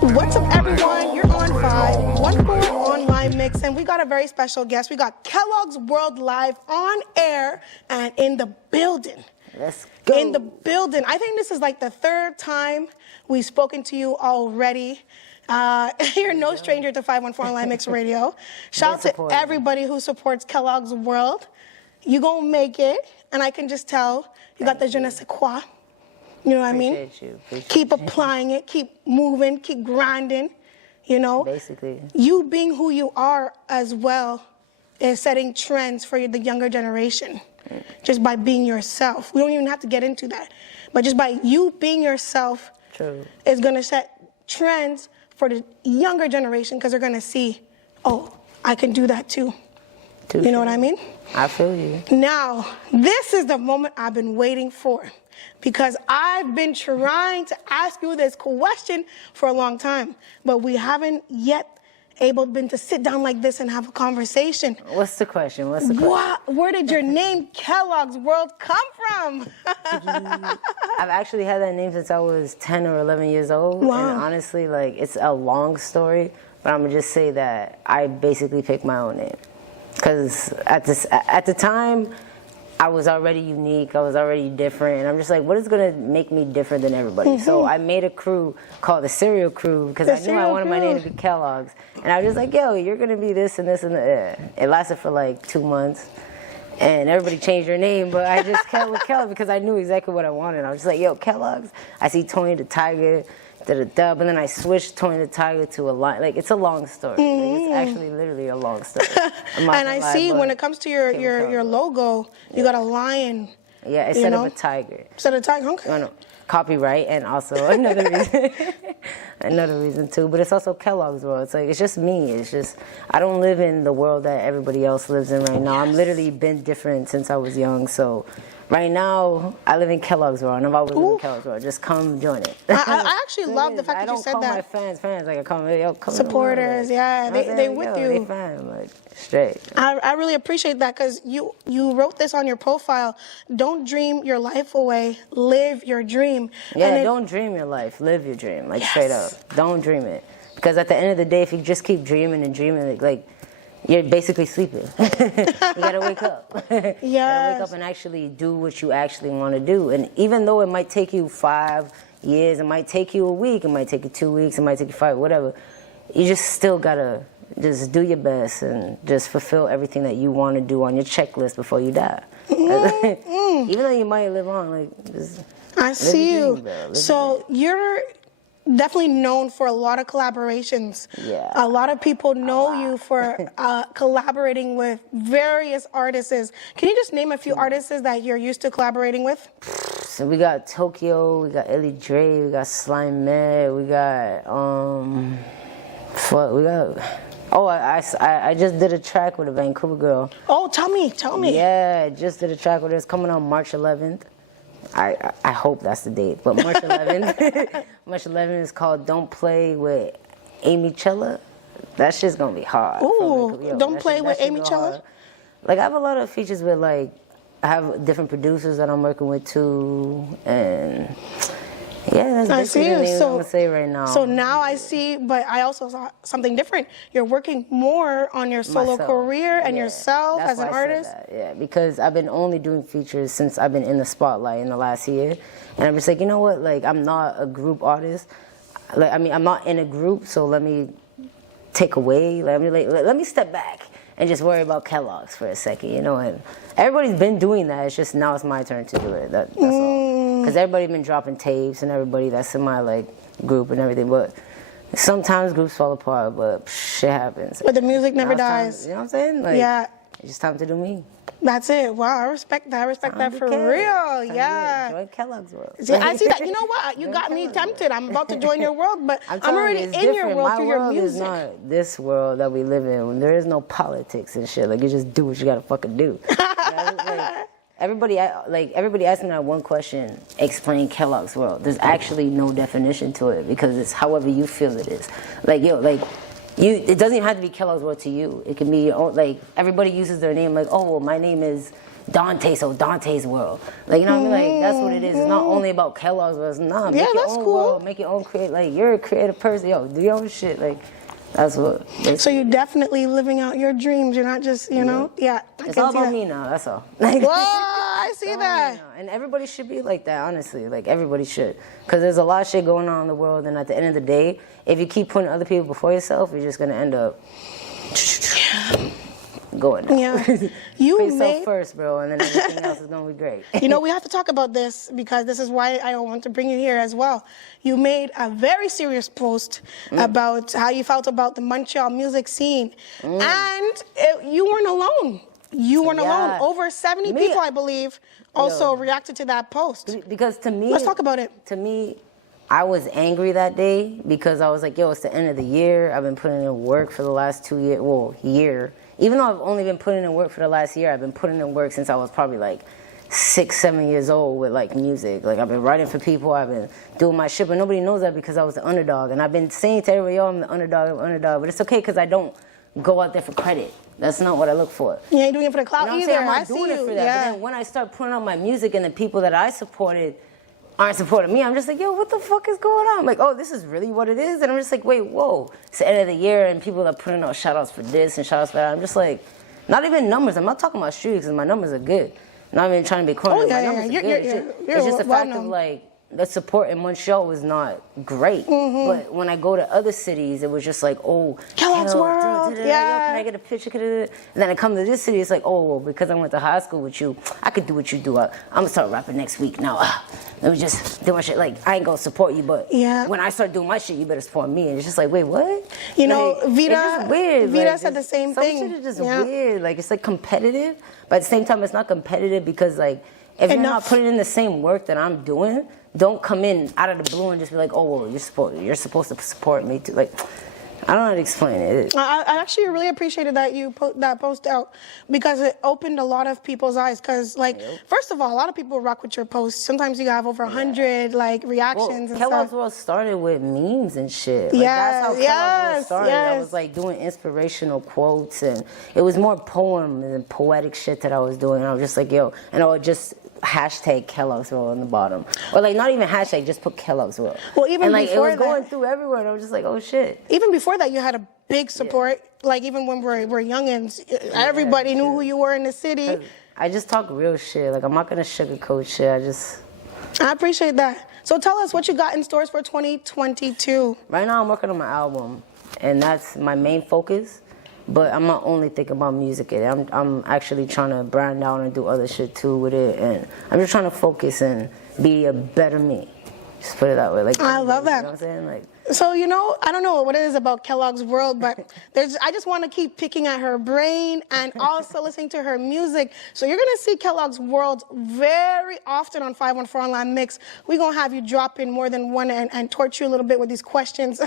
What's up, everyone? You're on 514 Online Mix, and we got a very special guest. We got Kelloggz World Live on air and in the building. Let's go. In the building. I think this is like the third time we've spoken to you already. You're no stranger to 514 Online Mix Radio. Shout out to everybody who supports Kelloggz World. You gonna make it, and I can just tell you got the je ne sais quoi. You know what I mean? Appreciate keep applying it, keep moving, keep grinding, you know? Basically. You being who you are as well is setting trends for the younger generation. Just by being yourself. We don't even have to get into that. But just by you being yourself is going to set trends for the younger generation because they're going to see, oh, I can do that too. You know what I mean? I feel you. Now, this is the moment I've been waiting for. Because I've been trying to ask you this question for a long time, but we haven't yet been to sit down like this and have a conversation. What's the question? Where did your name Kelloggz World come from? I've actually had that name since I was 10 or 11 years old. Wow. And honestly, like, it's a long story, but I'm going to just say that I basically picked my own name. Because at the time, I was already unique, I was already different, and I'm just like, what is going to make me different than everybody? So I made a crew called the Cereal Crew, because I knew I wanted my name to be Kelloggz. And I was just like, yo, you're going to be this and this and that. It lasted for like 2 months, and everybody changed their name, but I just kept with Kelloggz because I knew exactly what I wanted. I was just like, yo, Kelloggz. I see Tony the Tiger, dub, and then I switched Tony the Tiger to a lion. Like, it's a long story. Like, it's actually literally a long story. And I see when it comes to your logo, you got a lion. Yeah, instead of a tiger. Instead of a tiger, okay. No, copyright, and also another reason. Another reason too, but it's also Kelloggz World. It's like, it's just me. It's just, I don't live in the world that everybody else lives in right now. I'm literally been different since I was young, so right now, I live in Kelloggz World, and I've always lived in Kelloggz World. Just come join it. I actually love the fact that you said that. I don't call my fans. Like, I call them, yo, come supporters, yeah. They with you. They fan, like, straight. I really appreciate that because you wrote this on your profile. Don't dream your life away. Live your dream. Yeah, don't dream your life. Live your dream. Like, straight up. Don't dream it. Because at the end of the day, if you just keep dreaming and dreaming, like you're basically sleeping. You gotta wake up. You gotta wake up and actually do what you actually want to do. And even though it might take you 5 years, it might take you a week, it might take you 2 weeks, it might take you 5, whatever, you just still gotta just do your best and just fulfill everything that you want to do on your checklist before you die. Even though you might live on, like, just I see you. So you're definitely known for a lot of collaborations. Yeah. A lot of people know you for collaborating with various artists. Can you just name a few artists that you're used to collaborating with? So we got Tokyo, we got Ellie Dre, we got Slime Man, we got I just did a track with a Vancouver girl. Oh, tell me. Yeah, I just did a track with her. It's coming on March 11th. I hope that's the date, but March 11th. March 11th is called Don't Play with Amy Chella. That shit's gonna be hard. Ooh, Don't Play with Amy Chella? Like, I have a lot of features with, like, I have different producers that I'm working with too, and yeah, that's basically the names I'm gonna say right now. So now I see, but I also saw something different. You're working more on your solo career and yourself as an artist. Yeah, because I've been only doing features since I've been in the spotlight in the last year, and I'm just like, you know what? Like, I'm not a group artist. Like, I mean, I'm not in a group, so let me take away. Let me step back and just worry about Kelloggz for a second, you know. And everybody's been doing that. It's just now it's my turn to do it. That's all. Because everybody's been dropping tapes and everybody that's in my, like, group and everything. But sometimes groups fall apart, but shit happens. But the music never dies. You know what I'm saying? Like, yeah. It's just time to do me. That's it. Wow, I respect that. I respect that for real. Yeah. Join Kelloggz World. See, I see that. You know what? You got me tempted. I'm about to join your world, but I'm already in your world through your music. My world is not this world that we live in. There is no politics and shit. Like, you just do what you gotta fucking do. Everybody asks me that one question, explain Kelloggz World. There's actually no definition to it because it's however you feel it is. Like, yo, like, it doesn't even have to be Kelloggz World to you. It can be your own, like, everybody uses their name, like, oh, well, my name is Dante, so Dante's world. Like, you know what I mean? Like, that's what it is. It's not only about Kellogg's, but it's not. Make your own world, make your own create. Like, you're a creative person. Yo, do your own shit. Like, that's what. So you're definitely living out your dreams. You're not just, you know, It's all about me now. That's all. Like, whoa, I see that. And everybody should be like that, honestly. Like, everybody should. Because there's a lot of shit going on in the world, and at the end of the day, if you keep putting other people before yourself, you're just going to end up going down. Yeah. You put yourself first, bro, and then everything else is going to be great. You know, we have to talk about this because this is why I want to bring you here as well. You made a very serious post about how you felt about the Montreal music scene. And you weren't alone. You weren't alone. Over 70 people, I believe, also reacted to that post. Because to me... Let's talk about it. To me, I was angry that day because I was like, yo, it's the end of the year. I've been putting in work for the last 2 years, well, year. Even though I've only been putting in work for the last year, I've been putting in work since I was probably like 6, 7 years old with like music. Like, I've been writing for people, I've been doing my shit, but nobody knows that because I was the underdog. And I've been saying to everybody, yo, I'm the underdog, but it's okay because I don't go out there for credit. That's not what I look for. You ain't doing it for the clout either. I'm not doing it for that. But then when I start putting out my music and the people that I supported aren't supporting me, I'm just like, yo, what the fuck is going on? I'm like, oh, this is really what it is? And I'm just like, wait, whoa. It's the end of the year and people are putting out shout-outs for this and shout-outs for that. I'm just like, not even numbers. I'm not talking about streets because my numbers are good. Not even trying to be corny. My numbers are good. It's just the fact of like, the support in Montreal was not great. But when I go to other cities, it was just like, oh, Kellogg's World, yo, can I get a picture? And then I come to this city, it's like, oh, well, because I went to high school with you, I could do what you do. I'm gonna start rapping next week. Now, let me just do my shit. Like, I ain't gonna support you, but when I start doing my shit, you better support me. And it's just like, wait, what? You know, Vita, it's just weird. Vita like, said the same thing. Some shit is just weird. Like, it's like competitive, but at the same time, it's not competitive because like, if you're not putting in the same work that I'm doing, don't come in out of the blue and just be like, oh, well, you're supposed to support me too. Like, I don't know how to explain it. I actually really appreciated that you put that post out because it opened a lot of people's eyes. Because, like, first of all, a lot of people rock with your posts. Sometimes you have over 100 like reactions and Kellogg's stuff. World started with memes and shit. Like, that's how Kellogg's World started. I was like doing inspirational quotes, and it was more poems and poetic shit that I was doing. And I was just like, yo, and I would just hashtag Kellogg's World on the bottom, or like not even hashtag, just put Kellogg's World. Well, even and like before it was going through everywhere, and I was just like, oh shit. Even before that, you had a big support. Like even when we're youngins, everybody knew who you were in the city. I just talk real shit. Like, I'm not gonna sugarcoat shit. I appreciate that. So tell us what you got in stores for 2022. Right now, I'm working on my album, and that's my main focus. But I'm not only thinking about music. I'm actually trying to brand out and do other shit too with it. And I'm just trying to focus and be a better me. Just put it that way. Like, I love that. You know what I'm saying? Like, so, you know, I don't know what it is about Kellogg's World, but I just want to keep picking at her brain and also listening to her music. So you're going to see Kellogg's World very often on 514 Online Mix. We're going to have you drop in more than one and torture you a little bit with these questions.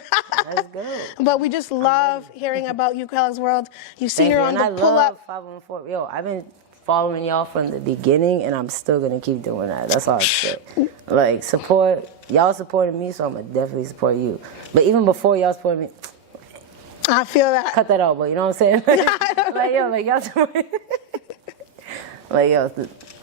Let's go. But we just love hearing about you, Kellogg's World. You've seen her on the pull-up. 514. Yo, I've been following y'all from the beginning, and I'm still going to keep doing that. That's all I'm saying. Like, support. Y'all supported me, so I'm going to definitely support you. But even before y'all supported me, I feel that. Cut that out, but you know what I'm saying? Like, yo, like, y'all support. Like, yo,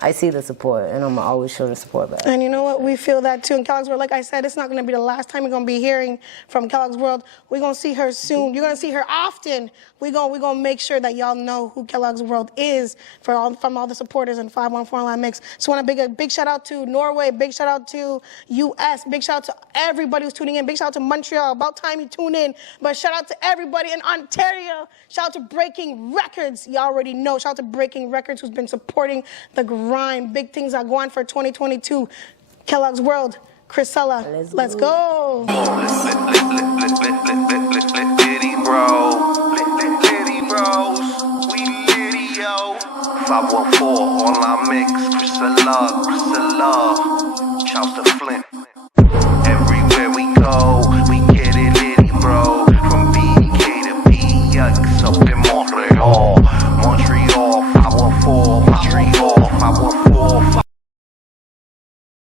I see the support, and I'm always showing support back. And you know what? We feel that too. In Kellogg's World, like I said, it's not going to be the last time we're going to be hearing from Kellogg's World. We're going to see her soon. You're going to see her often. We're going to make sure that y'all know who Kellogg's World is from all the supporters in 514 Online Mix. So I want to give a big shout out to Norway, big shout out to US, big shout out to everybody who's tuning in, big shout out to Montreal. About time you tune in. But shout out to everybody in Ontario. Shout out to Breaking Records. You already know. Shout out to Breaking Records who's been supporting the grind. Big things are going for 2022. Kellogg's World. Chrisella, let's go. Litty bros, we litty, yo. 514 Online Mix, Chrisella, Shouts to Flint.